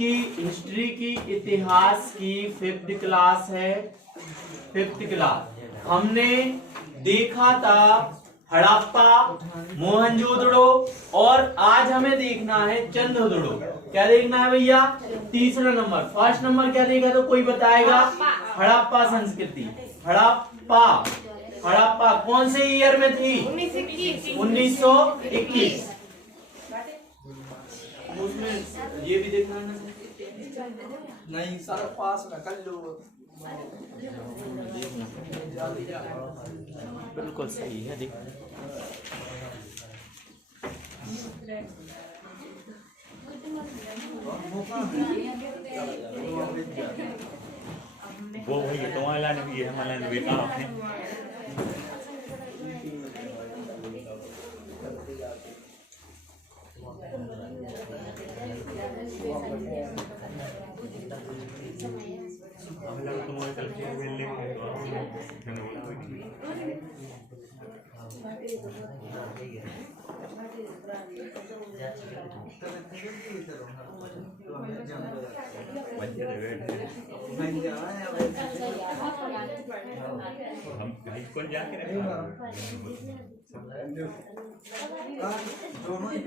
History की इतिहास की 5th क्लास है। 5th क्लास हमने देखा था हड़प्पा, मोहनजोदड़ो, और आज हमें देखना है चंद्रदुड़ो। क्या देखना है भैया? तीसरा नंबर। फर्स्ट नंबर क्या देखा तो कोई बताएगा? हड़प्पा संस्कृति। हड़प्पा कौन से ईयर में थी? 1921। उसमें ये भी देखना है नहीं सर, पास में कर लो। बिल्कुल सही है। देख वो भैया तुम्हारे लाने भी है, हमारे लाने भी काम है। तुम्हारे कल के मिलने में तो मैंने बोला हम कहीं कौन जाके दोनों ही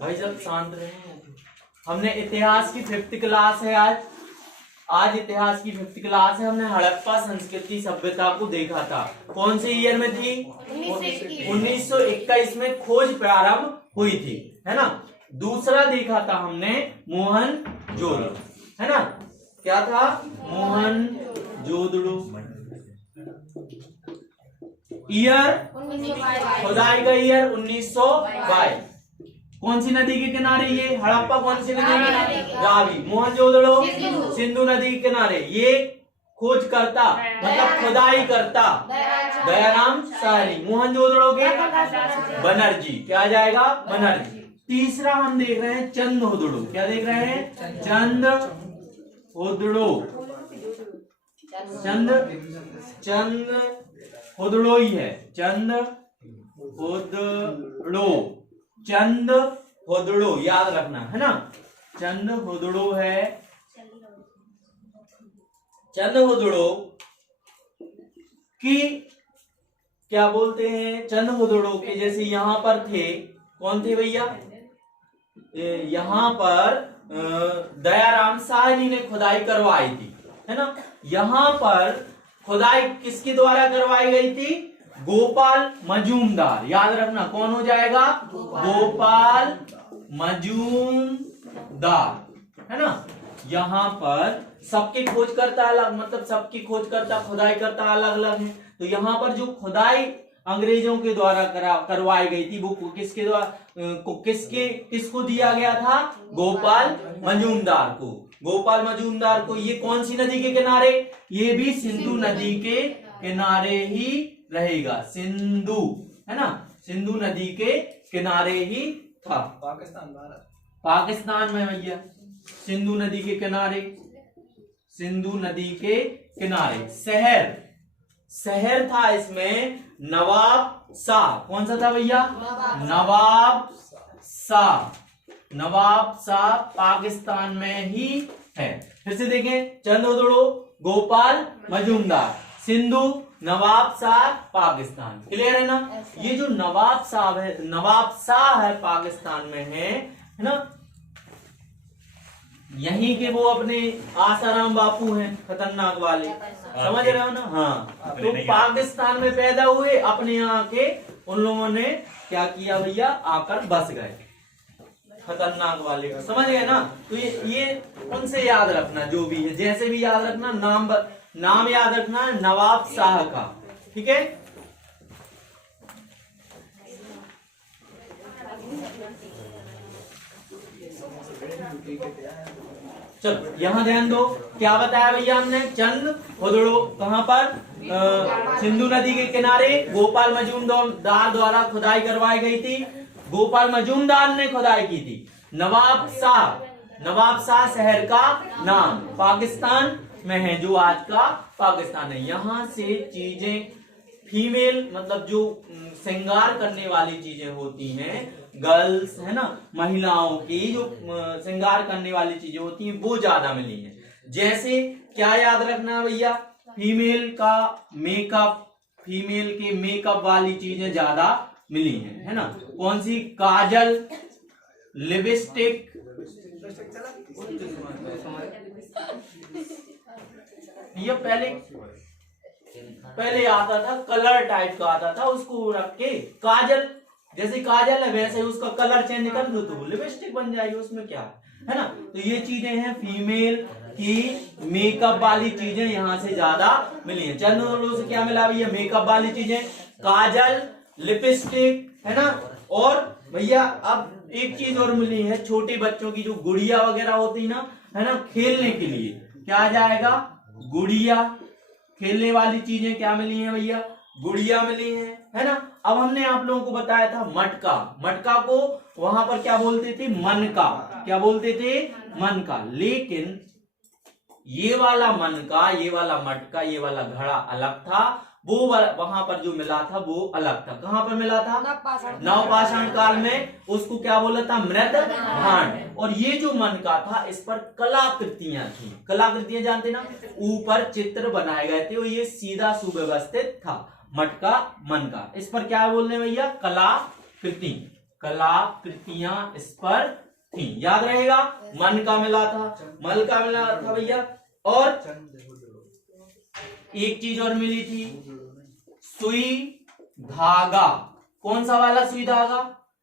भाई जब शांत रहे। हमने इतिहास की 5th क्लास है आज इतिहास की 5th क्लास है। हमने हड़प्पा संस्कृति सभ्यता को देखा था। कौन से ईयर में थी? 1921 में खोज प्रारंभ हुई थी, है ना। दूसरा देखा था हमने मोहनजोदड़ो, है ना। क्या था? मोहनजोदड़ो। ईयर खुदाई का ईयर 1922। कौन सी नदी के किनारे ये? हड़प्पा कौन सी नदी के? रावी। मोहनजोदड़ो सिंधु नदी के किनारे। ये खोज करता मतलब खुदाई करता दयाराम साहनी। मोहनजोदड़ो के बनर्जी। क्या आ जाएगा? बनर्जी। तीसरा हम देख रहे हैं चंद्रदुड़ो। क्या देख रहे हैं? चंद्रदुड़ो ही है। चंद्रदुड़ो याद रखना, है ना। चंद्रदुड़ो है। चंद्रदुड़ो की क्या बोलते हैं? चंद्रदुड़ो के जैसे यहाँ पर थे। कौन थे भैया? यहाँ पर दयाराम साहनी ने खुदाई करवाई थी, है ना। यहाँ पर खुदाई किसके द्वारा करवाई गई थी? गोपाल मजूमदार। याद रखना कौन हो जाएगा? गोपाल मजूमदार, है ना। यहाँ पर सबके खोजकर्ता अलग, मतलब सबकी खोजकर्ता खुदाई करता अलग अलग है। तो यहाँ पर जो खुदाई अंग्रेजों के द्वारा करवाई गई थी वो किसके द्वारा किसको दिया गया था? गोपाल मजूमदार को। गोपाल मजूमदार को। ये कौन सी नदी के किनारे? ये भी सिंधु नदी के किनारे ही रहेगा। सिंधु, है ना। सिंधु नदी के किनारे ही था। पाकिस्तान में भैया सिंधु नदी के किनारे। सिंधु नदी के किनारे शहर था इसमें नवाब शाह। कौन सा था भैया? नवाब शाह पाकिस्तान में ही है। फिर से देखें, चंद्रदुड़ो, गोपाल मजूमदार, सिंधु, नवाब शाह, पाकिस्तान। क्लियर है ना। ये जो नवाब शाह है पाकिस्तान में है ना। यहीं के वो अपने आसाराम बापू हैं, खतरनाक वाले, समझ रहे हो ना। हाँ, तो पाकिस्तान में पैदा हुए, अपने यहाँ के उन लोगों ने क्या किया भैया? आकर बस गए, खतरनाक वाले, समझ गए ना। तो ये उनसे याद रखना, जो भी है जैसे भी याद रखना, नाम याद रखना है नवाब शाह का, ठीक है। चलो यहाँ ध्यान दो, क्या बताया भैया हमने, चंद हुदड़ो कहाँ पर, सिंधु नदी के किनारे गोपाल मजूमदार द्वारा खुदाई करवाई गई थी। गोपाल मजूमदार ने खुदाई की थी। नवाब शाह शहर का नाम पाकिस्तान में है, जो आज का पाकिस्तान है। यहाँ से चीजें फीमेल मतलब जो श्रृंगार करने वाली चीजें होती हैं, गर्ल्स है ना, महिलाओं की जो श्रृंगार करने वाली चीजें होती हैं वो ज्यादा मिली हैं। जैसे क्या याद रखना भैया, फीमेल के मेकअप वाली चीजें ज्यादा मिली हैं, है ना। कौन सी, काजल, लिपस्टिक, ये पहले आता था, कलर टाइप का आता था, उसको रख के काजल, जैसे काजल है वैसे ही उसका कलर चेंज कर दो तो वो लिपस्टिक बन जाएगी, उसमें क्या है ना। तो ये चीजें हैं फीमेल की मेकअप वाली चीजें यहाँ से ज्यादा मिली है। चंद से क्या मिला भैया, मेकअप वाली चीजें, काजल, लिपस्टिक, है ना। और भैया अब एक चीज और मिली है, छोटे बच्चों की जो गुड़िया वगैरह होती ना, है ना, खेलने के लिए क्या आ जाएगा, गुड़िया, खेलने वाली चीजें क्या मिली हैं भैया, गुड़िया मिली है ना। अब हमने आप लोगों को बताया था मटका को वहां पर क्या बोलते थे, मनका, क्या बोलते थे, मनका। लेकिन ये वाला मनका, ये वाला मटका, ये वाला घड़ा अलग था, वो वहां पर जो मिला था वो अलग था। कहां पर मिला था, नवपाषाण काल में, उसको क्या बोला था, मृद भांड। और ये जो मनका था इस पर कलाकृतियां थी, कलाकृतियां जानते ना, ऊपर चित्र बनाए गए थे और ये सीधा सुव्यवस्थित था मटका मनका। इस पर क्या बोलने भैया, कलाकृतियां इस पर थी, याद रहेगा। मन का मिला था भैया। और एक चीज और मिली थी, सुई धागा। कौन सा वाला सुई धागा,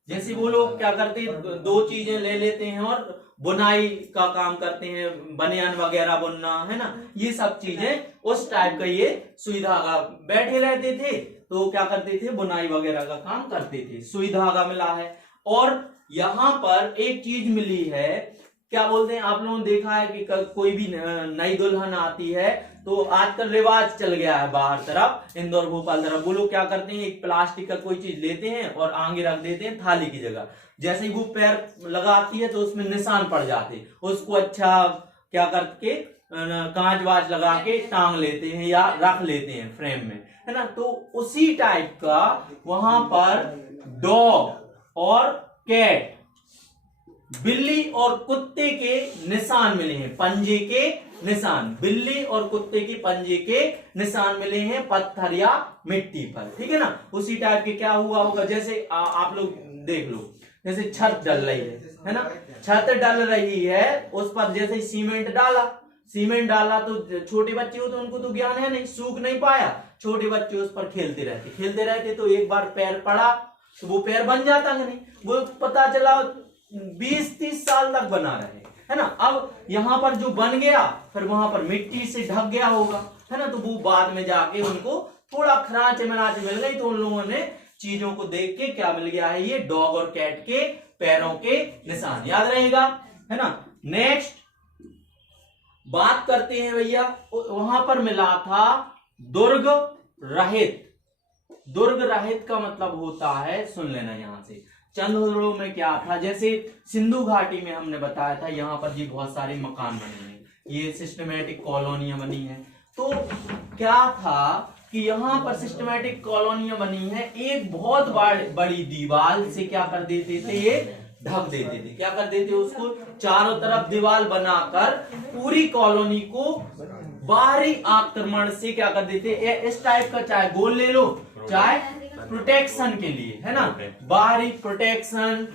जैसे वो लोग क्या करते, दो चीजें ले लेते हैं और बुनाई का काम करते हैं, बनियान वगैरह बुनना, है ना, ये सब चीजें उस टाइप का ये सुई धागा, बैठे रहते थे तो क्या करते थे, बुनाई वगैरह का काम करते थे। सुई धागा मिला है। और यहाँ पर एक चीज मिली है, क्या बोलते हैं, आप लोगों ने देखा है कि कोई भी नई दुल्हन आती है तो आजकल रिवाज चल गया है बाहर तरफ, इंदौर भोपाल तरफ, वो लोग क्या करते हैं, एक प्लास्टिक का कोई चीज लेते हैं और आगे रख देते हैं थाली की जगह। जैसे ही वो पैर लगाती है तो उसमें निशान पड़ जाते, उसको अच्छा क्या करके कांच वाच लगा के टांग लेते हैं या रख लेते हैं फ्रेम में, है ना। तो उसी टाइप का वहां पर डॉग और कैट, बिल्ली और कुत्ते के निशान मिले हैं, पंजे के निशान, बिल्ली और कुत्ते के पंजे के निशान मिले हैं पत्थर या मिट्टी पर, ठीक है ना। उसी टाइप के क्या हुआ होगा, जैसे आप लोग देख लो, जैसे छत डल रही है ना, छत डल रही है, उस पर जैसे सीमेंट डाला तो छोटे बच्चे हो तो उनको तो ज्ञान है नहीं, सूख नहीं पाया, छोटे बच्चे उस पर खेलते रहते तो एक बार पैर पड़ा तो वो पैर बन जाता है नहीं, वो पता चला 20-30 साल तक बना रहे, है ना। अब यहाँ पर जो बन गया फिर वहां पर मिट्टी से ढक गया होगा, है ना, तो वो बाद में जाके उनको थोड़ा खरांचे मनाचे मिल गई, तो उन लोगों ने चीजों को देख के क्या मिल गया है, ये डॉग और कैट के पैरों के निशान, याद रहेगा, है ना। नेक्स्ट बात करते हैं भैया, वहां पर मिला था दुर्ग रहित। दुर्ग रहित का मतलब होता है, सुन लेना यहां से, चंदोदड़ो में क्या था, जैसे सिंधु घाटी में हमने बताया था यहाँ पर जी बहुत सारे मकान बने हैं, ये सिस्टमेटिक कॉलोनियां बनी हैं। तो क्या था कि यहाँ पर सिस्टमेटिक कॉलोनियां बनी हैं, एक बहुत बड़ी दीवार से क्या कर देते थे, ये ढक देते थे, क्या कर देते, उसको चारों तरफ दीवार बनाकर पूरी कॉलोनी को बाहरी आक्रमण से क्या कर देते, इस टाइप का, चाहे गोल ले लो चाहे प्रोटेक्शन के लिए, है ना, बाहरी प्रोटेक्शन,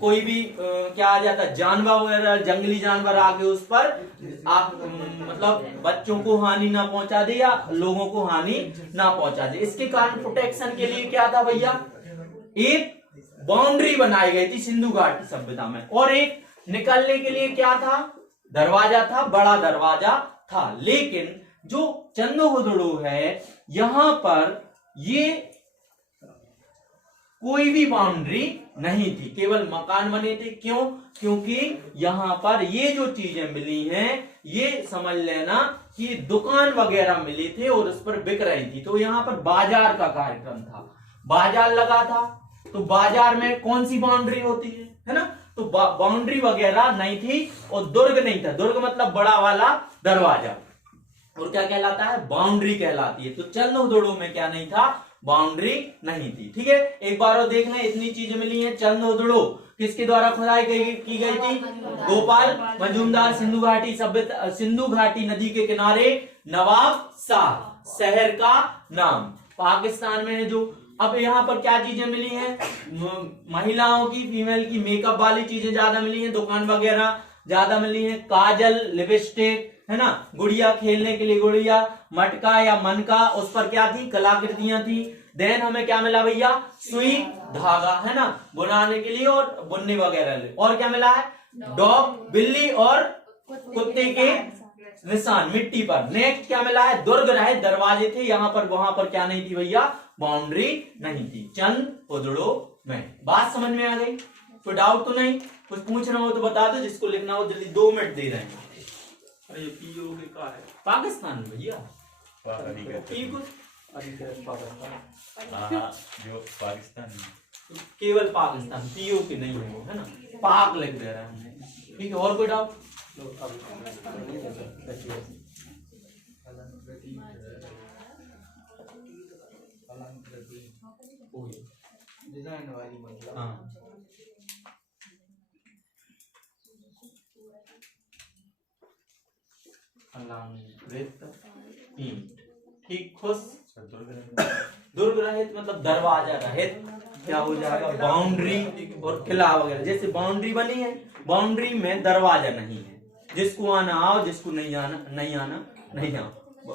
कोई भी क्या आ जाता, जानवर वगैरह, जंगली जानवर आके उस पर मतलब बच्चों को हानि ना पहुंचा दे या लोगों को हानि ना पहुंचा दे, इसके कारण प्रोटेक्शन के लिए क्या था भैया, एक बाउंड्री बनाई गई थी सिंधु घाटी सभ्यता में, और एक निकलने के लिए क्या था, दरवाजा था, बड़ा दरवाजा था। लेकिन जो चंदोहुदड़ो है यहाँ पर ये कोई भी बाउंड्री नहीं थी, केवल मकान बने थे। क्यों? क्योंकि यहाँ पर ये जो चीजें मिली हैं ये समझ लेना कि दुकान वगैरह मिली थी और उस पर बिक रही थी। तो यहाँ पर बाजार का कार्यक्रम था, बाजार लगा था। तो बाजार में कौन सी बाउंड्री होती है ना? तो बाउंड्री वगैरह नहीं थी और दुर्ग नहीं था। दुर्ग मतलब बड़ा वाला दरवाजा, और क्या कहलाता है? बाउंड्री कहलाती है। तो चंदोदड़ो में क्या नहीं था? बाउंड्री नहीं थी। ठीक है, एक बार और देख लें, इतनी चीजें मिली हैं। चंदोदड़ो किसके द्वारा खुदाई की गई थी? गोपाल मजूमदार। सिंधु घाटी सभ्यता, सिंधु घाटी नदी के किनारे नवाब शाह शहर का नाम पाकिस्तान में है जो। अब यहाँ पर क्या चीजें मिली हैं? महिलाओं की, फीमेल की मेकअप वाली चीजें ज्यादा मिली हैं, दुकान वगैरह ज्यादा मिली हैं। काजल, लिपस्टिक, है ना, गुड़िया, खेलने के लिए गुड़िया, मटका या मनका, उस पर क्या थी? कलाकृतियां थी। देन हमें क्या मिला भैया? सुई, धागा, है ना, बुनाने के लिए और बुनने वगैरह। और क्या मिला है? डॉग, बिल्ली और कुत्ते के निशान मिट्टी पर। नेक्स्ट क्या मिला है? दुर्ग रहे, दरवाजे थे यहाँ पर, वहां पर क्या नहीं थी भैया? बाउंड्री नहीं थी। चंदोदड़ो में। बात समझ में आ गई? कोई डाउट तो नहीं? कुछ पूछना हो तो बता दो, जिसको लिखना हो जल्दी, 2 मिनट दे रहे हैं। अरे पीओ के का है? पाकिस्तान में भैया जो पाकिस्तान में केवल पाकिस्तान, पीओ के नहीं है वो, है ना, पाक लिख दे रहे हैं हमने। ठीक है, और कोई डाउट? डिजाइन वाली मतलब। हाँ, ठीक, खुश। दुर्ग रहित मतलब दरवाजा रहित क्या हो जाएगा? बाउंड्री और किला वगैरह। जैसे बाउंड्री बनी है, बाउंड्री में दरवाजा नहीं है, जिसको आना आओ, जिसको नहीं आना नहीं आओ।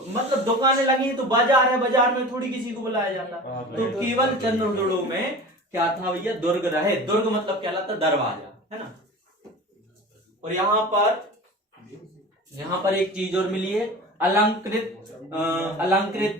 मतलब दुकानें लगी हैं तो बाजार है, बाजार में थोड़ी किसी को बुलाया जाता। तो केवल चंदोदड़ो में क्या था भैया? दुर्ग रहे। दुर्ग मतलब क्या कहलाता? दरवाजा, है ना। और यहाँ पर एक चीज और मिली है, अलंकृत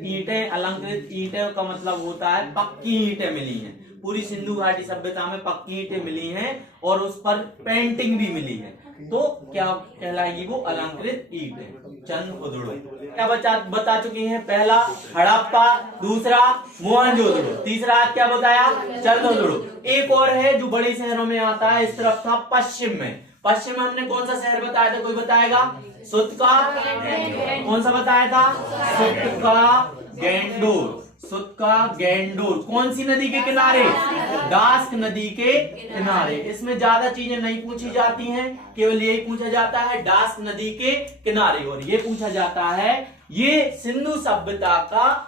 ईंटें। अलंकृत ईंटें का मतलब होता है पक्की ईंटें मिली हैं। पूरी सिंधु घाटी सभ्यता में पक्की ईंटें मिली हैं और उस पर पेंटिंग भी मिली है। तो क्या कहलाएगी वो? अलंकृत ईंटें। चंदोदड़ो क्या बता चुके हैं? पहला हड़प्पा, दूसरा मोहनजोदड़ो, तीसरा क्या बताया? चंदोदड़ो। एक और है जो बड़े शहरों में आता है, इस तरफ था पश्चिम में। पश्चिम में हमने कौन सा शहर बताया था? कोई बताएगा? सुतका। कौन सा बताया था? सुतका गेंडोर। सुतका गेंडोर कौन सी नदी के किनारे? डास्क नदी के किनारे। इसमें ज्यादा चीजें नहीं पूछी जाती हैं, केवल यही पूछा जाता है डास्क नदी के किनारे। और ये पूछा जाता है, ये सिंधु सभ्यता का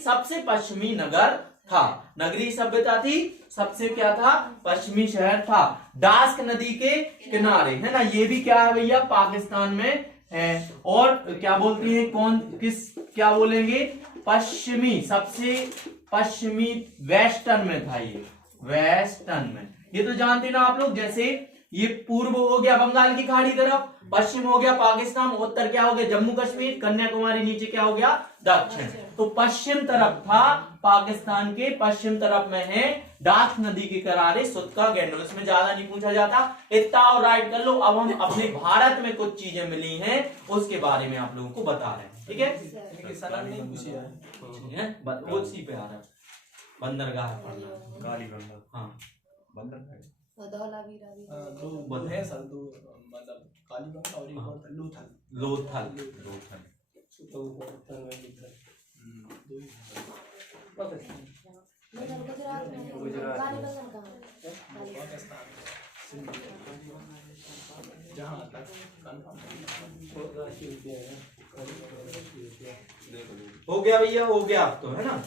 सबसे पश्चिमी नगर था। नगरीय सभ्यता थी, सबसे क्या था? पश्चिमी शहर था, डास्क नदी के किनारे, है ना। ये भी क्या है भैया? पाकिस्तान में है। और क्या बोलती है? क्या बोलेंगे? पश्चिमी, सबसे पश्चिमी वेस्टर्न में था ये, वेस्टर्न में। ये तो जानते ना आप लोग, जैसे ये पूर्व हो गया बंगाल की खाड़ी तरफ, पश्चिम हो गया पाकिस्तान, उत्तर क्या हो गया? जम्मू कश्मीर, कन्याकुमारी, नीचे क्या हो गया? दक्षिण। तो पश्चिम तरफ था, पाकिस्तान के पश्चिम तरफ में है डास्क नदी के किनारे सुतका गेंडोर। इसमें ज्यादा नहीं पूछा जाता, इतना और राइट कर लो। अब हम अपने भारत में कुछ चीजें मिली हैं उसके बारे में आप लोगों को बता रहे हैं। ठीक है, सलाम नहीं पूछी है, वो उसी पे आ रहा है। बंदरगाह पढ़ना, कालीगंगा। हाँ, बंदरगाह। दो है सर, दो मतलब कालीगंगा और एक और था लोथल। लोथल। तो उत्तर में लिखा दो ही पाकिस्तान जहाँ तक हो गया भैया, हो गया आप तो, है ना।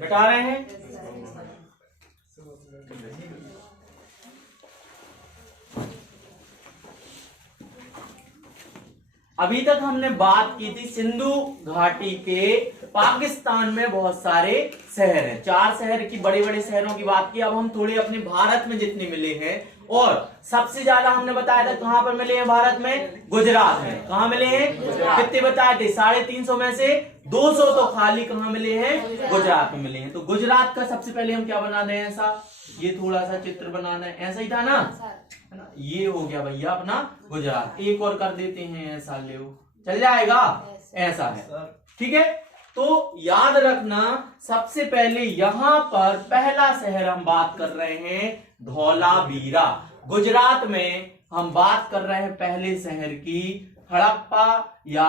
बता रहे हैं। अभी तक हमने बात की थी सिंधु घाटी के पाकिस्तान में बहुत सारे शहर हैं, 4 शहर की बड़े बड़े शहरों की बात की। अब हम थोड़े अपने भारत में जितने मिले हैं, और सबसे ज्यादा हमने बताया था कहां पर मिले हैं भारत में, गुजरात में। कहां मिले हैं, कितने बताए थे, 350 में से 200 तो खाली कहां मिले हैं, गुजरात में मिले हैं। तो गुजरात का सबसे पहले हम क्या बना दें, ऐसा ये थोड़ा सा चित्र बनाना है, ऐसा ही था ना, है ना। ये हो गया भैया अपना गुजरात। एक और कर देते हैं, ऐसा ले चल जाएगा, ऐसा है, ठीक है। तो याद रखना, सबसे पहले यहां पर पहला शहर हम बात कर रहे हैं धौलावीरा। गुजरात में हम बात कर रहे हैं पहले शहर की, हड़प्पा या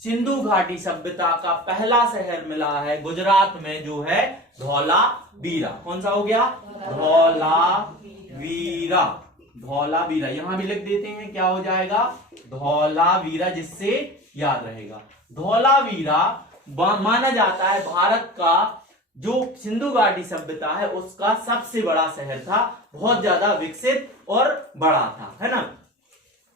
सिंधु घाटी सभ्यता का पहला शहर मिला है गुजरात में, जो है धौलावीरा। कौन सा हो गया, धौलावीरा। धौलावीरा यहां भी लिख देते हैं, क्या हो जाएगा, धौलावीरा, जिससे याद रहेगा। धौलावीरा माना जाता है भारत का जो सिंधु घाटी सभ्यता है उसका सबसे बड़ा शहर था, बहुत ज्यादा विकसित और बड़ा था, है ना।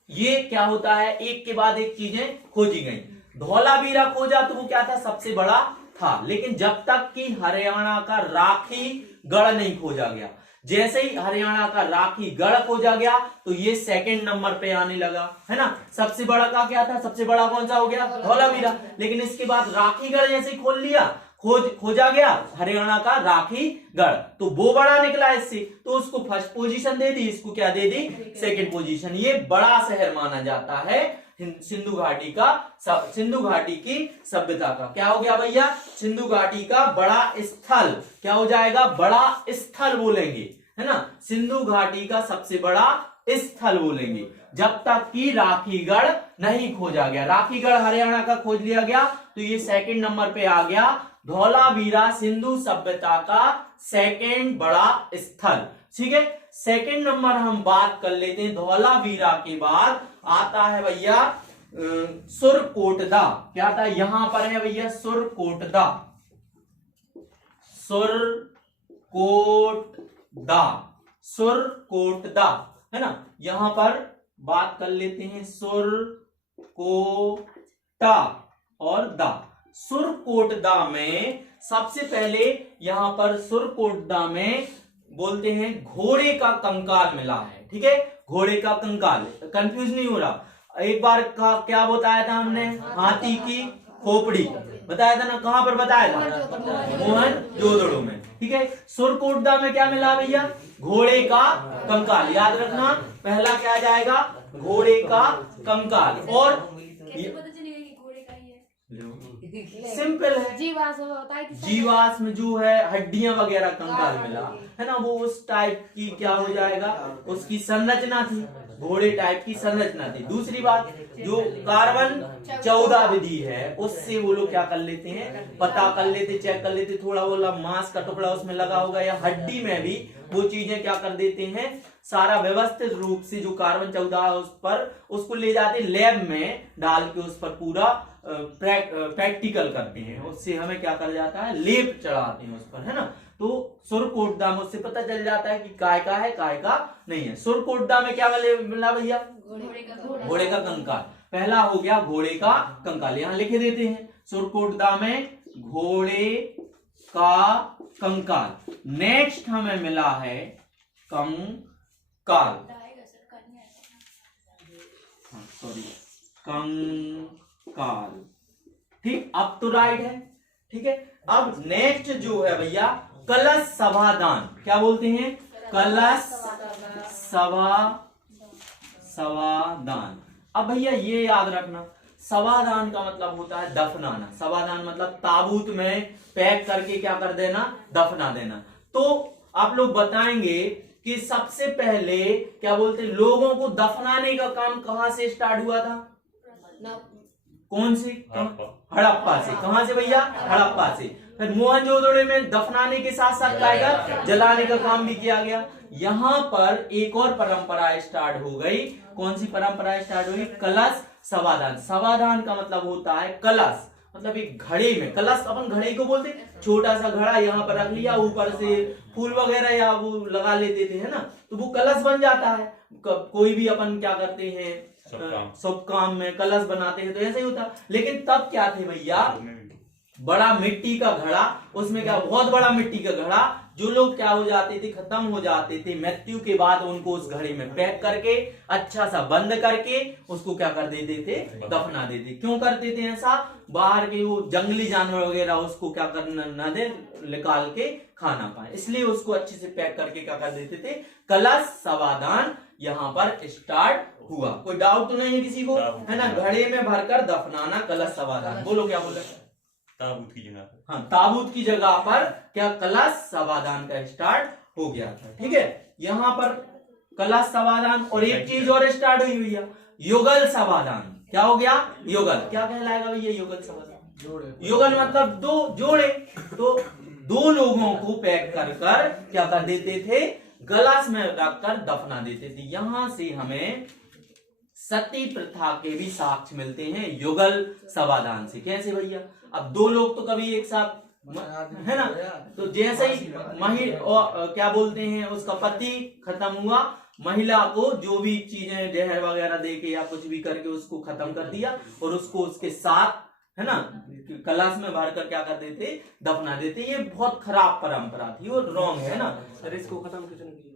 ये क्या होता है, एक के बाद एक चीजें खोजी गई। धौलावीरा खोजा तो वो क्या था, सबसे बड़ा था, लेकिन जब तक कि हरियाणा का राखी गढ़ नहीं खोजा गया। जैसे ही हरियाणा का राखी गढ़ खोजा गया तो ये सेकंड नंबर पे आने लगा, है ना। सबसे बड़ा का क्या था, सबसे बड़ा कौन सा हो गया, धौलावीरा। लेकिन इसके बाद राखी गढ़ जैसे ही खोजा गया हरियाणा का राखी गढ़, तो वो बड़ा निकला इससे, तो उसको फर्स्ट पोजीशन दे दी, इसको क्या दे दी, सेकंड पोजीशन। ये बड़ा शहर माना जाता है सिंधु घाटी की सभ्यता का। क्या हो गया भैया, सिंधु घाटी का बड़ा स्थल, क्या हो जाएगा, बड़ा स्थल बोलेंगे, है ना। सिंधु घाटी का सबसे बड़ा स्थल बोलेंगे, जब तक कि राखीगढ़ नहीं खोजा गया। राखीगढ़ हरियाणा का खोज लिया गया तो ये सेकंड नंबर पे आ गया। धौलावीरा सिंधु सभ्यता का सेकंड बड़ा स्थल, ठीक है। सेकंड नंबर हम बात कर लेते हैं, धौलावीरा के बाद आता है भैया सुरकोटदा। क्या था, यहां पर है भैया सुरकोटदा। सुरकोटदा, है ना। यहां पर बात कर लेते हैं सुरकोटा और दा। सुरकोटदा में सबसे पहले यहां पर सुरकोटदा में बोलते हैं घोड़े का कंकाल मिला है, ठीक है। घोड़े का कंकाल, कंफ्यूज नहीं हो रहा। एक बार का क्या बताया था हमने, हाथी की खोपड़ी बताया था ना, कहां पर बताया था, मोहनजोदड़ो में, ठीक है। सुरकोटदा में क्या मिला भैया, घोड़े का कंकाल। याद रखना, पहला क्या जाएगा, घोड़े का कंकाल। और सिंपल है, जीवाश्म में जो है हड्डियां वगैरह कंकाल मिला, है ना, वो उस टाइप की क्या हो जाएगा, उसकी संरचना थी, घोड़े टाइप की संरचना थी। दूसरी बात, जो कार्बन 14 विधि है उससे वो लोग क्या कर लेते हैं, पता कर लेते, चेक कर लेते, थोड़ा बोला मांस का टुकड़ा उसमें लगा होगा या हड्डी में भी वो चीजें क्या कर देते हैं, सारा व्यवस्थित रूप से जो कार्बन 14 उस पर उसको ले जाते लैब में डाल के उस पर पूरा प्रैक्टिकल करते हैं, उससे हमें क्या कर जाता है, लेप चढ़ाते हैं उस पर, है ना। तो सुरकोटदा में उससे पता चल जाता है कि काय का है, काय का नहीं है। सुरकोटदा में क्या मिला भैया, घोड़े का कंकाल। पहला हो गया घोड़े का कंकाल, यहां लिख देते हैं, सुरकोटदा में घोड़े का कंकाल। नेक्स्ट हमें मिला है कंकाल, सॉरी कंकाल, ठीक। अब तो राइट है, ठीक है। अब नेक्स्ट जो है भैया कलश सभादान, क्या बोलते हैं, कलश सभादान। अब भैया ये याद रखना, सभादान का मतलब होता है दफनाना। सभादान मतलब ताबूत में पैक करके क्या कर देना, दफना देना। तो आप लोग बताएंगे कि सबसे पहले क्या बोलते हैं, लोगों को दफनाने का काम कहां से स्टार्ट हुआ था, कौन से, हड़प्पा से। कहां से भैया, हड़प्पा से। फिर मोहनजोदड़ो में दफनाने के साथ साथ क्या जलाने का काम भी किया गया। यहां पर एक और परंपरा स्टार्ट हो गई, कौन सी परंपरा स्टार्ट हुई, कलश सभादान। सभादान का मतलब होता है कलश, मतलब एक घड़े में, कलश अपन घड़े को बोलते, छोटा सा घड़ा यहाँ पर रख लिया, ऊपर से फूल वगैरह या वो लगा लेते थे, है ना, तो वो कलश बन जाता है। कोई भी अपन क्या करते हैं, शुभ काम में कलश बनाते हैं तो ऐसे ही होता। लेकिन तब क्या थे भैया, बड़ा मिट्टी का घड़ा, उसमें क्या बहुत बड़ा मिट्टी का घड़ा, जो लोग क्या हो जाते थे, खत्म हो जाते थे मृत्यु के बाद, उनको उस घड़े में पैक करके अच्छा सा बंद करके उसको क्या कर देते थे, दफना देते। क्यों करते थे ऐसा, बाहर के वो जंगली जानवर वगैरह उसको क्या करना न दे, निकाल के खाना पाए, इसलिए उसको अच्छे से पैक करके क्या कर देते थे। कलश समाधान यहाँ पर स्टार्ट हुआ। कोई डाउट तो नहीं है किसी को, है ना। घड़े में भरकर दफनाना कलश समाधान। बोलो क्या बोले, ताबूत की जगह पर। हाँ, ताबूत की जगह पर क्या कलश समाधान का स्टार्ट हो गया था। ठीक है, यहाँ पर कलश समाधान, और एक चीज और स्टार्ट हुई भैया, युगल समाधान। क्या हो गया, युगल। क्या कहलाएगा भैया युगल समाधान? युगल मतलब दो जोड़े, तो दो लोगों को पैक कर कर क्या कर देते थे, गलास में रखकर दफना देते थे। यहां से हमें सती प्रथा के भी साक्ष्य मिलते हैं युगल समाधान से। कैसे भैया, अब दो लोग तो कभी एक साथ है ना, तो जैसे ही क्या बोलते हैं, उसका पति खत्म हुआ, महिला को जो भी चीजें जहर वगैरह देके या कुछ भी करके उसको खत्म कर दिया, और उसको उसके साथ है ना कलश में भर कर क्या कर देते, दफना देते। ये बहुत खराब परंपरा थी और रॉन्ग है ना। सर इसको खत्म किसने किया?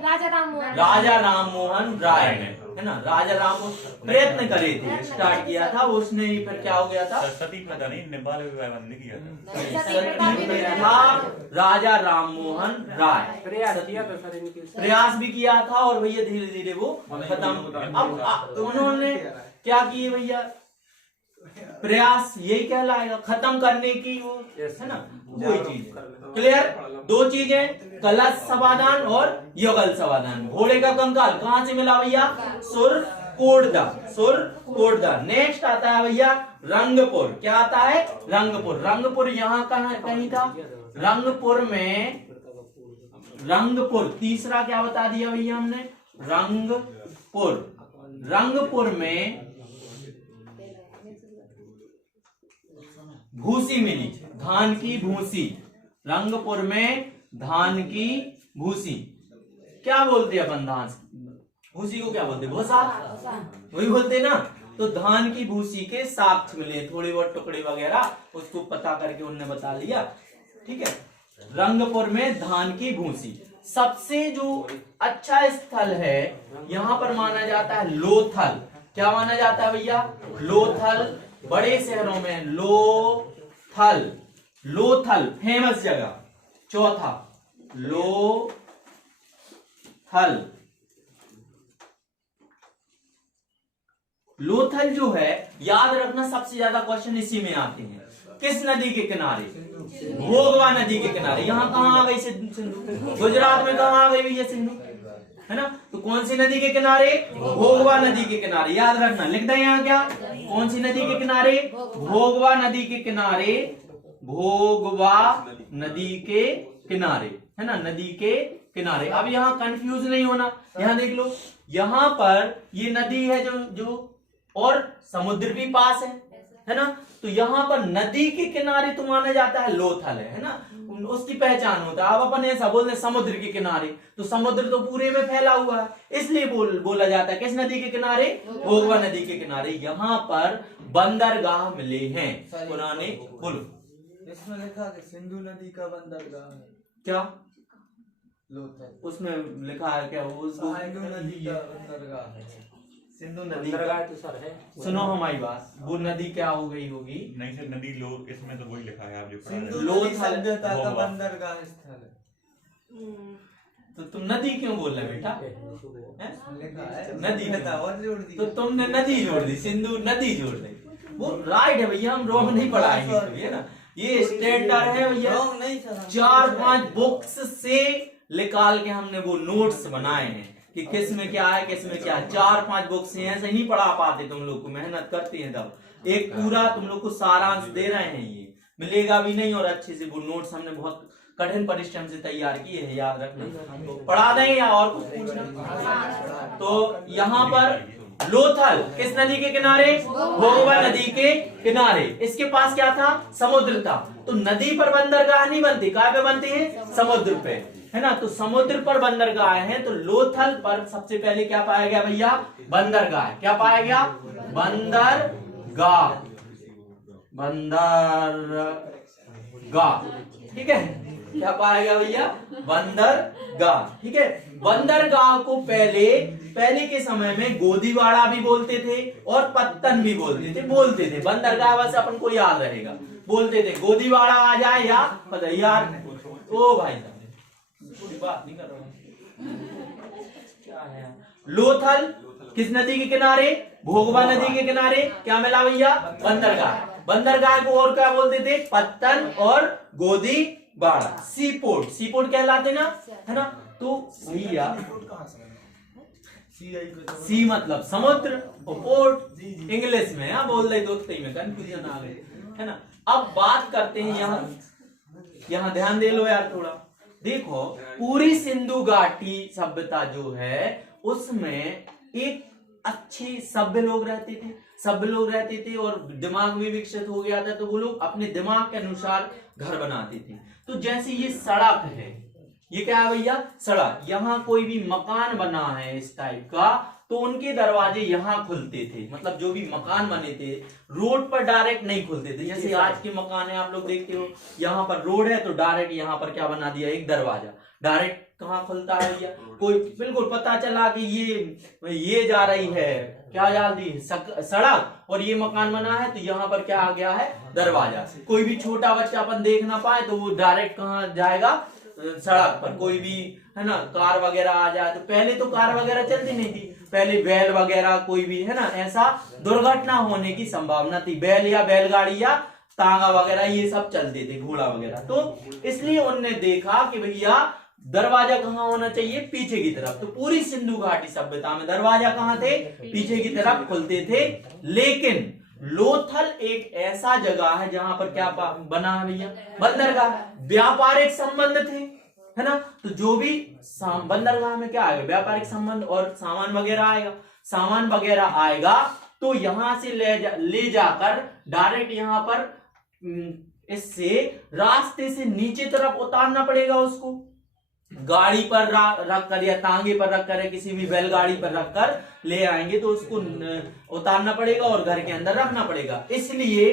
राजा राम मोहन राय ने, है ना, राजा राम प्रयत्न करे थे, स्टार्ट किया था उसने ही, फिर क्या हो गया था, सती प्रथा नहीं, बाल विवाह बंद किया था। सती प्रथा राजा राम मोहन राय प्रयास भी किया था, और भैया धीरे धीरे वो खत्म। अब उन्होंने क्या किए भैया, प्रयास यही कहलाएगा, खत्म करने की वो, है ना, वही चीज। क्लियर, दो चीजें, कलश समाधान और युगल समाधान। घोड़े का कंकाल कहां से मिला भैया, सुरकोटदा, सुरकोटदा। नेक्स्ट आता है भैया रंगपुर। क्या आता है, रंगपुर। रंगपुर यहाँ कहीं था, रंगपुर में, रंगपुर तीसरा क्या बता दिया भैया हमने, रंगपुर। रंगपुर में भूसी मिली, धान की भूसी। रंगपुर में धान की भूसी, क्या बोलते हैं अपन, धान भूसी को क्या बोलते, भूसा, वही बोलते ना। तो धान की भूसी के साक्ष्य मिले, थोड़े बहुत टुकड़े वगैरह उसको पता करके उनने बता लिया। ठीक है, रंगपुर में धान की भूसी। सबसे जो अच्छा स्थल है यहाँ पर माना जाता है लोथल। क्या माना जाता है भैया, लोथल। बड़े शहरों में लोथल, लोथल फेमस जगह। चौथा लोथल, लोथल जो है, याद रखना सबसे ज्यादा क्वेश्चन इसी में आते हैं। किस नदी के किनारे, भोगवा नदी के किनारे। यहाँ कहाँ आ गई सिंधु, गुजरात में कहाँ आ गई भैया सिंधु, है ना। तो कौन सी नदी के किनारे, भोगवा नदी के किनारे। याद रखना, लिख दें यहाँ क्या, कौन सी नदी के किनारे, भोगवा नदी के किनारे, भोगवा नदी के किनारे, है ना, नदी के किनारे। अब यहाँ कंफ्यूज नहीं होना, यहाँ देख लो, यहाँ पर ये नदी है जो और समुद्र भी पास है ना। तो यहाँ पर नदी के किनारे तो माना जाता है लोथल है ना, उसकी पहचान होता है। अब अपन ऐसा बोलते हैं समुद्र के किनारे, तो समुद्र तो पूरे में फैला हुआ है, इसलिए बोला जाता है किस नदी के किनारे, भोगवा नदी के किनारे। यहाँ पर बंदरगाह मिले हैं पुराने। बोलो, इसमें लिखा कि सिंधु नदी का बंदरगाह है। क्या लोथल, उसमें लिखा है क्या, वो सिंधु नदी का बंदरगाह है। सिंधु नदी का तो सर है। सुनो हमारी बात, वो नदी क्या हो गई होगी, नहीं सर, नदी लो, इसमें तो वही लिखा है आप जो सिंधु नदी सभ्यता का बंदरगाह स्थल है। तो तुम नदी क्यों बोल रहे बेटा, लिखा है नदी, और जोड़ दी, तो तुमने नदी जोड़ दी, सिंधु नदी जोड़ दी। वो राइट है भैया, हम रॉन्ग नहीं पढ़ाएंगे कभी, है ना। ये स्टैंडर्ड है भैया, 4-5 बुक्स से निकाल के हमने वो नोट्स बनाए हैं कि किस में क्या है, किस में क्या है। 4-5 बुक्स हैं, ऐसे नहीं पढ़ा पाते तुम लोग को, मेहनत करते हैं तब। एक पूरा तुम लोग को सारांश दे रहे हैं, ये मिलेगा भी नहीं। और अच्छे से वो नोट्स हमने बहुत कठिन परिश्रम से तैयार किए हैं, याद रखना। पढ़ा दें या और कुछ पूछना। तो यहाँ पर लोथल किस नदी के किनारे, भोगवा नदी के किनारे। इसके पास क्या था, समुद्र था। तो नदी पर बंदरगाह नहीं बनती, कहाँ पे बनती है, समुद्र पे। है ना। तो समुद्र पर बंदरगाह है, तो लोथल पर सबसे पहले क्या पाया गया भैया? बंदरगाह। क्या पाया गया? बंदरगाह, बंदरगाह, ठीक है। क्या पाया गया भैया? बंदरगाह, ठीक है। बंदरगाह को पहले के समय में गोदीवाड़ा भी बोलते थे और पत्तन भी बोलते थे। बंदरगाह बस अपन को याद रहेगा, बोलते थे। गोदीवाड़ा आ जाए या पता यार, ओ भाई साहब थोड़ी बात नहीं कर रहा हूं। क्या है? लोथल किस नदी के किनारे? भोगवा नदी के किनारे। क्या मिला भैया? बंदरगाह। बंदरगाह को और क्या बोलते थे? पत्तन और गोदीवाड़ा। सी पोर्ट कहलाते ना, है ना। तो भैया सी मतलब समुद्र और पोर्ट इंग्लिश में बोल रहे दोस्त में कंफ्यूजन आ गए, है ना। अब बात करते हैं यहाँ ध्यान दे लो यार थोड़ा। देखो पूरी सिंधु घाटी सभ्यता जो है उसमें एक अच्छे सभ्य लोग रहते थे और दिमाग भी विकसित हो गया था। तो वो लोग अपने दिमाग के अनुसार घर बनाते थे। तो जैसे ये सड़क है, ये क्या है भैया? सड़क। यहाँ कोई भी मकान बना है इस टाइप का, तो उनके दरवाजे यहाँ खुलते थे। मतलब जो भी मकान बने थे रोड पर डायरेक्ट नहीं खुलते थे। जैसे आज के मकान है, आप लोग देखते हो यहाँ पर रोड है तो डायरेक्ट यहाँ पर क्या बना दिया? एक दरवाजा। डायरेक्ट कहाँ खुलता है भैया? कोई बिल्कुल पता चला कि ये जा रही है, क्या जा रही है? सड़क, और ये मकान बना है तो यहाँ पर क्या आ गया है? दरवाजा। कोई भी छोटा बच्चा अपन देख ना पाए तो वो डायरेक्ट कहाँ जाएगा? सड़क पर। कोई भी, है ना, कार वगैरह आ जाए तो पहले तो कार वगैरह चलती नहीं थी, पहले बैल वगैरह कोई भी, है ना, ऐसा दुर्घटना होने की संभावना थी। बैल या बैलगाड़ी या तांगा वगैरह ये सब चलते थे, घोड़ा वगैरह। तो इसलिए उनने देखा कि भैया दरवाजा कहाँ होना चाहिए? पीछे की तरफ। तो पूरी सिंधु घाटी सभ्यता में दरवाजा कहाँ थे? पीछे की तरफ खुलते थे। लेकिन लोथल एक ऐसा जगह है जहां पर क्या बना है भैया? बंदरगाह। व्यापारिक संबंध थे, है ना। तो जो भी बंदरगाह में क्या आएगा? व्यापारिक संबंध और सामान वगैरह आएगा तो यहां से ले जाकर डायरेक्ट यहाँ पर इससे रास्ते से नीचे तरफ उतारना पड़ेगा उसको। गाड़ी पर रख कर या तांगे पर रख कर या किसी भी बैलगाड़ी पर रख कर ले आएंगे तो उसको उतारना पड़ेगा और घर के अंदर रखना पड़ेगा। इसलिए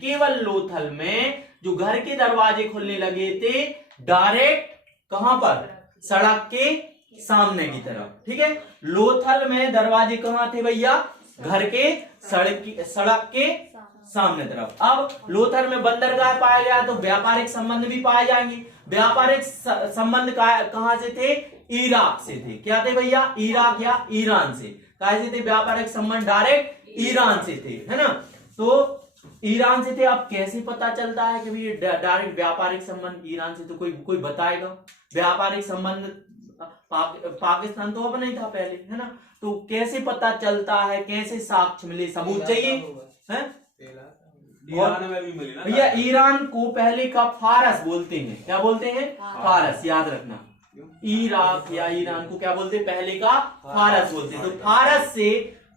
केवल लोथल में जो घर के दरवाजे खुलने लगे थे डायरेक्ट कहां पर? सड़क के सामने की तरफ, ठीक है। लोथल में दरवाजे कहां थे भैया? घर के सड़क के सामने तरफ। अब लोथल में बंदरगाह पाया गया तो व्यापारिक संबंध भी पाए जाएंगे। व्यापारिक संबंध कहां से थे? इराक से थे। क्या थे भैया? इराक या ईरान से। कहां से थे व्यापारिक संबंध? डायरेक्ट ईरान से थे, है ना। तो ईरान से थे। अब कैसे पता चलता है कि भैया डायरेक्ट व्यापारिक संबंध ईरान से? तो कोई बताएगा। व्यापारिक संबंध पाकिस्तान तो अब नहीं था पहले, है ना। तो कैसे पता चलता है? कैसे साक्ष्य मिले? सबूत चाहिए, है। ईरान में भी मिली ना भैया ईरान को पहले का फारस बोलते हैं। क्या बोलते हैं? फारस। याद रखना, इराक या ईरान को क्या बोलते हैं? पहले का फारस बोलते हैं। तो फारस से,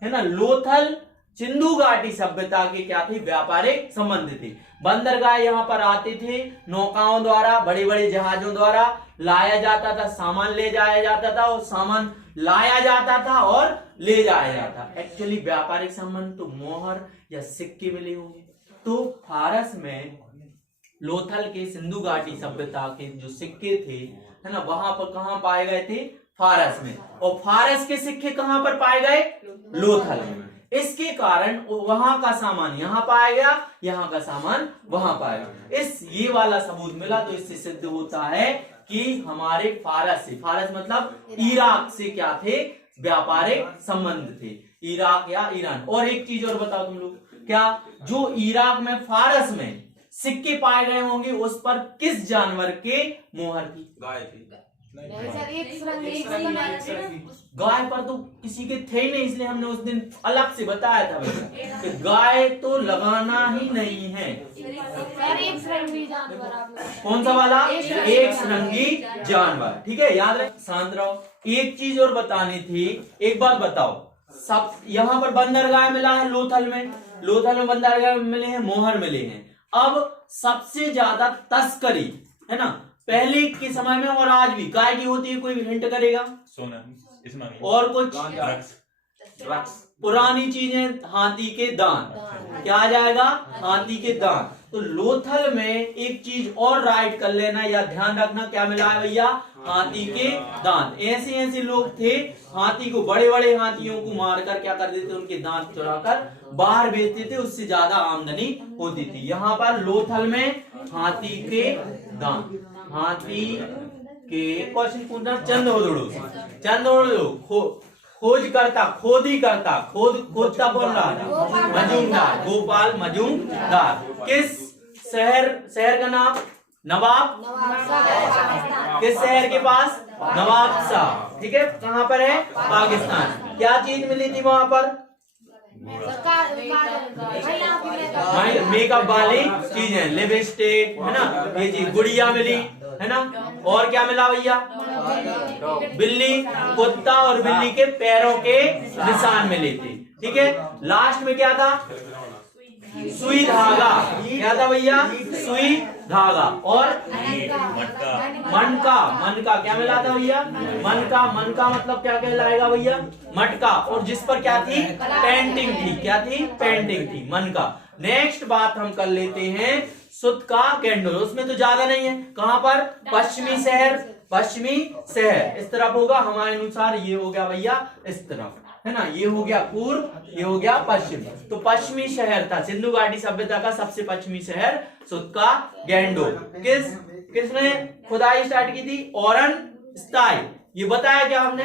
है ना, लोथल सिंधु घाटी सभ्यता के क्या थे? व्यापारिक संबंध थे। बंदरगाह यहाँ पर आते थे, नौकाओं द्वारा, बड़े बड़े जहाजों द्वारा लाया जाता था, सामान ले जाया जाता था और सामान लाया जाता था और ले जाया जाता। एक्चुअली व्यापारिक संबंध तो मोहर या सिक्के मिले होंगे। तो फारस में लोथल के सिंधु घाटी सभ्यता के जो सिक्के थे, है ना, वहां पर कहां पाए गए थे? फारस में। और फारस के सिक्के कहां पर पाए गए? लोथल में। इसके कारण वहां का सामान यहाँ पाया गया, यहाँ का सामान वहां पाया गया। ये वाला सबूत मिला तो इससे सिद्ध होता है कि हमारे फारस मतलब इराक से क्या थे? व्यापारिक संबंध थे, इराक या ईरान। और एक चीज और बताओ तुम लोग, क्या जो इराक में फारस में सिक्के पाए गए होंगे उस पर किस जानवर के मोहर थी? गाय थी। गाय पर तो किसी के थे ही नहीं, इसलिए हमने उस दिन अलग से बताया था भैया कि गाय तो लगाना ही नहीं है। कौन सा वाला? एक श्रृंगी जानवर, ठीक है, याद रहे, शांत रहो। एक चीज और बतानी थी, एक बात बताओ, सब यहाँ पर बंदरगाह मिला है लोथल में बंदरगाह मिले हैं, मोहर मिले हैं। अब सबसे ज्यादा तस्करी, है ना, पहले के समय में और आज भी काय की होती है, कोई हिंट करेगा? सोना इसमें और कुछ? ड्रग्स पुरानी चीजें, हाथी के दांत। क्या आ जाएगा? हाथी के दांत। तो लोथल में एक चीज और राइट कर लेना या ध्यान रखना, क्या मिला है भैया? हाथी के दांत। ऐसे ऐसे लोग थे, हाथी को, बड़े बड़े हाथियों को मारकर क्या कर देते, उनके दांत चुराकर बाहर बेचते थे, उससे ज्यादा आमदनी होती थी। यहाँ पर लोथल में हाथी के दांत, हाथी के, क्वेश्चन पूछना चंदोदड़ो से, चंदोदड़ो खोज करता, खोदी करता, खोदता कौन रहा था? मजूमदार, गोपाल मजूमदार। किस शहर का नाम? नवाब। किस शहर के पास? नवाब शाह। ठीक है, कहाँ पर है? पाकिस्तान। क्या चीज मिली थी वहां पर? मेकअप वाली चीजें, लिपस्टिक, है ना, ये चीज, गुड़िया मिली, है ना। और क्या मिला भैया? बिल्ली, कुत्ता और बिल्ली के पैरों के निशान मिले थे। ठीक है, लास्ट में क्या था? सुई धागा। क्या था भैया? सुई धागा। और मनका, मनका क्या मिला था भैया? मनका, मनका मतलब क्या कहलाएगा भैया? मटका। और जिस पर क्या थी? पेंटिंग थी। क्या थी? पेंटिंग थी, मनका। नेक्स्ट बात हम कर लेते हैं सुत का गेंडोर। उसमें तो ज्यादा नहीं है। कहां पर? पश्चिमी शहर, पश्चिमी शहर इस तरफ होगा हमारे अनुसार। ये हो गया भैया इस तरफ, है ना, ये हो गया पूर्व, ये हो गया पश्चिम। तो पश्चिमी शहर था सिंधु घाटी सभ्यता का सबसे पश्चिमी शहर सुत का गेंडोर। किसने खुदाई स्टार्ट की थी? ओरन स्टाई। ये बताया क्या हमने?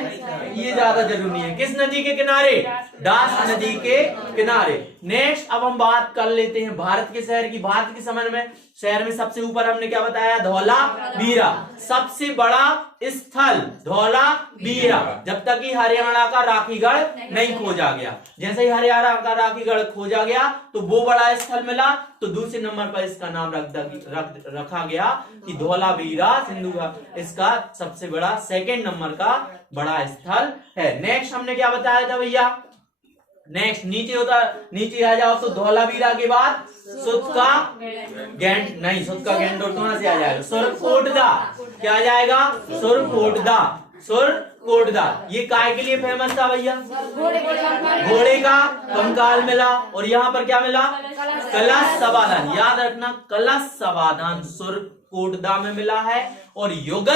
ये ज्यादा जरूरी है। किस नदी के किनारे? डास नदी के किनारे। नेक्स्ट अब हम बात कर लेते हैं भारत के शहर की। भारत के समय में शहर में सबसे ऊपर हमने क्या बताया? धौलावीरा। सबसे बड़ा स्थल धौलावीरा, जब तक कि हरियाणा का राखीगढ़ नहीं खोजा गया। जैसे ही हरियाणा का राखीगढ़ खोजा गया तो वो बड़ा स्थल मिला, तो दूसरे नंबर पर इसका नाम रखा गया कि धौलावीरा सिंधु का इसका सबसे बड़ा सेकंड नंबर का बड़ा स्थल है। नेक्स्ट हमने क्या बताया था भैया? नेक्स्ट नीचे आ जाओ तो धौलावीरा के बाद सुत का सुत का गेंडोर कहां से आ जाएगा? सुरकोटदा। क्या आ जाएगा? सुरकोटदा, सुरकोटदा। ये काय के लिए फेमस था भैया? घोड़े का कंकाल मिला। और यहाँ पर क्या मिला? कलश समाधान। याद रखना, कलश समाधान सुरकोटदा में मिला है। और युगल